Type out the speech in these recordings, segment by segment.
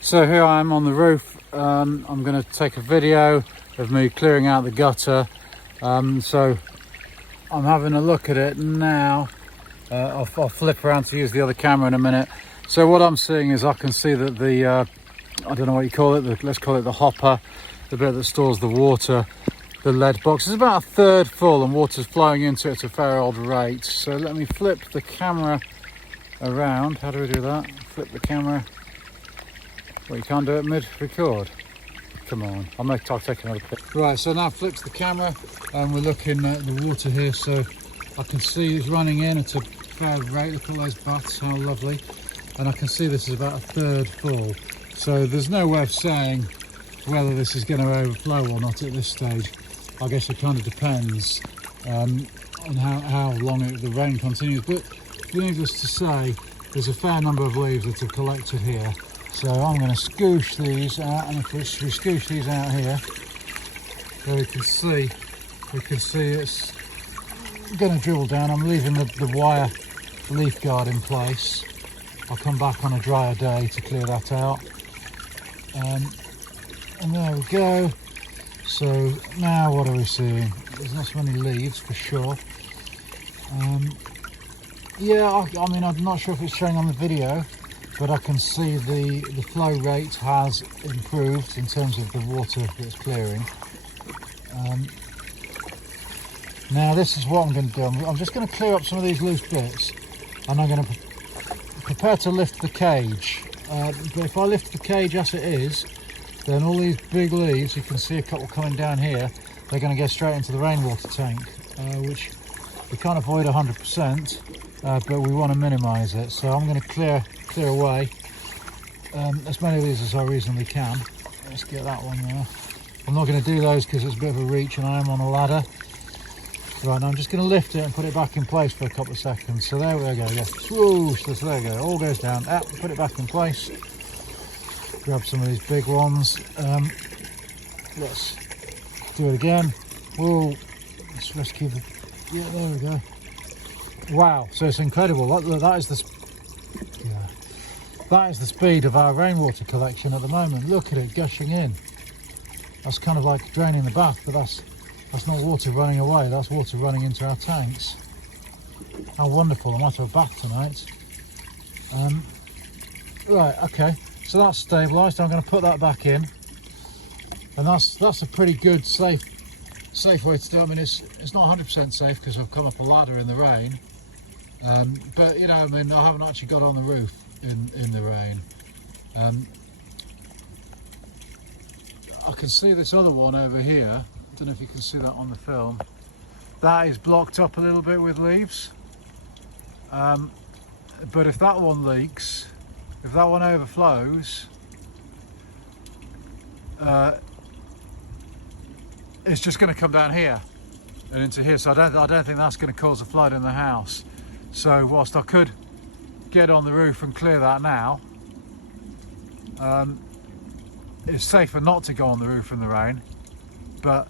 So here I am on the roof. I'm going to take a video of me clearing out the gutter. So I'm having a look at it now. I'll flip around to use the other camera in a minute. So what I'm seeing is I can see that the, I don't know what you call it, let's call it the hopper, the bit that stores the water, the lead box is about a third full and water's flowing into it at a fair old rate. So let me flip the camera around. How do we do that? Flip the camera. Well, you can't do it mid-record. Come on, I'll take another pic. Right, so now I've flipped the camera and we're looking at the water here. So I can see it's running in at a fair rate. Look at those butts, how lovely. And I can see this is about a third full. So there's no way of saying whether this is going to overflow or not at this stage. I guess it kind of depends on how long the rain continues. But needless to say, there's a fair number of leaves that have collected here. So I'm going to scoosh these out, and if we scoosh these out here, so we can see it's going to dribble down. I'm leaving the wire leaf guard in place. I'll come back on a drier day to clear that out. And there we go. So now what are we seeing? There's not so many leaves for sure. Yeah, I mean, I'm not sure if it's showing on the video, but I can see the flow rate has improved in terms of the water that's clearing. Now this is what I'm going to do. I'm just going to clear up some of these loose bits, and I'm going to prepare to lift the cage. But if I lift the cage as it is, then all these big leaves, you can see a couple coming down here, they're going to go straight into the rainwater tank, which we can't avoid 100%, but we want to minimise it. So I'm going to clear away as many of these as I reasonably can. Let's get that one there. I'm not going to do those because it's a bit of a reach and I am on a ladder. Right, now I'm just going to lift it and put it back in place for a couple of seconds. So there we go, yeah. Swoosh, so there we go, all goes down. Put it back in place. Grab some of these big ones. Let's do it again. Whoa, let's rescue the, yeah, there we go. Wow, so it's incredible. That is the speed of our rainwater collection at the moment. Look at it gushing in. That's kind of like draining the bath, but that's not water running away, that's water running into our tanks. How wonderful, I might have a bath tonight. Right, okay, so that's stabilised. I'm going to put that back in. And that's a pretty good, safe way to do it. I mean, it's not 100% safe because I've come up a ladder in the rain. But, you know, I mean, I haven't actually got on the roof in the rain. I can see this other one over here. I don't know if you can see that on the film. That is blocked up a little bit with leaves. But if that one leaks, if that one overflows, it's just going to come down here and into here. So I don't think that's going to cause a flood in the house. So whilst I could get on the roof and clear that now, it's safer not to go on the roof in the rain, but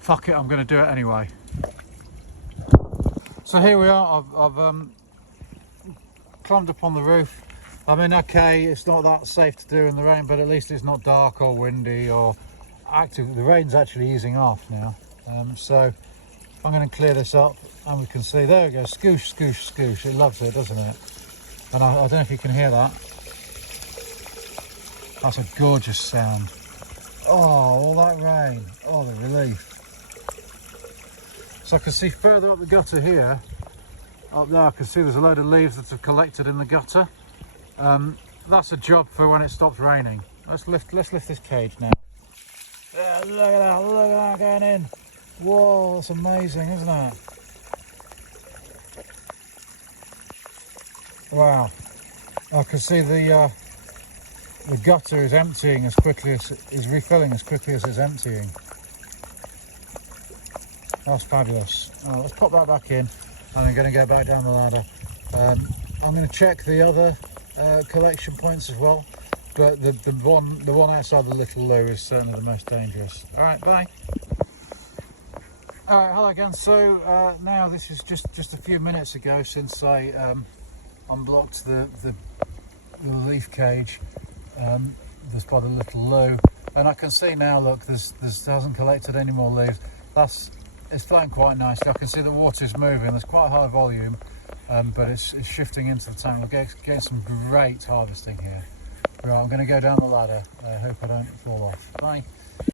fuck it, I'm going to do it anyway. So here we are. I've climbed up on the roof. I mean, okay, it's not that safe to do in the rain, but at least it's not dark or windy or active. The rain's actually easing off now. So I'm going to clear this up, and we can see, there we go, scoosh, scoosh, scoosh. It loves it, doesn't it? And I don't know if you can hear that. That's a gorgeous sound. Oh, all that rain. Oh, the relief. So I can see further up the gutter here, up there I can see there's a load of leaves that have collected in the gutter. That's a job for when it stops raining. Let's lift this cage now. Yeah, look at that going in. Whoa, that's amazing, isn't it? Wow. I can see the gutter is emptying as quickly as is refilling as quickly as it's emptying. That's fabulous. Let's pop that back in, and I'm going to go back down the ladder. I'm going to check the other collection points as well, but the one outside the little loo is certainly the most dangerous. All right, bye. All right, hello again. So now this is just a few minutes ago since I unblocked the leaf cage. There's quite a little loo, and I can see now, look, this hasn't collected any more leaves. It's flowing quite nicely. I can see the water is moving. There's quite a high volume, but it's shifting into the tank. We're getting some great harvesting here. Right, I'm going to go down the ladder. I hope I don't fall off. Bye.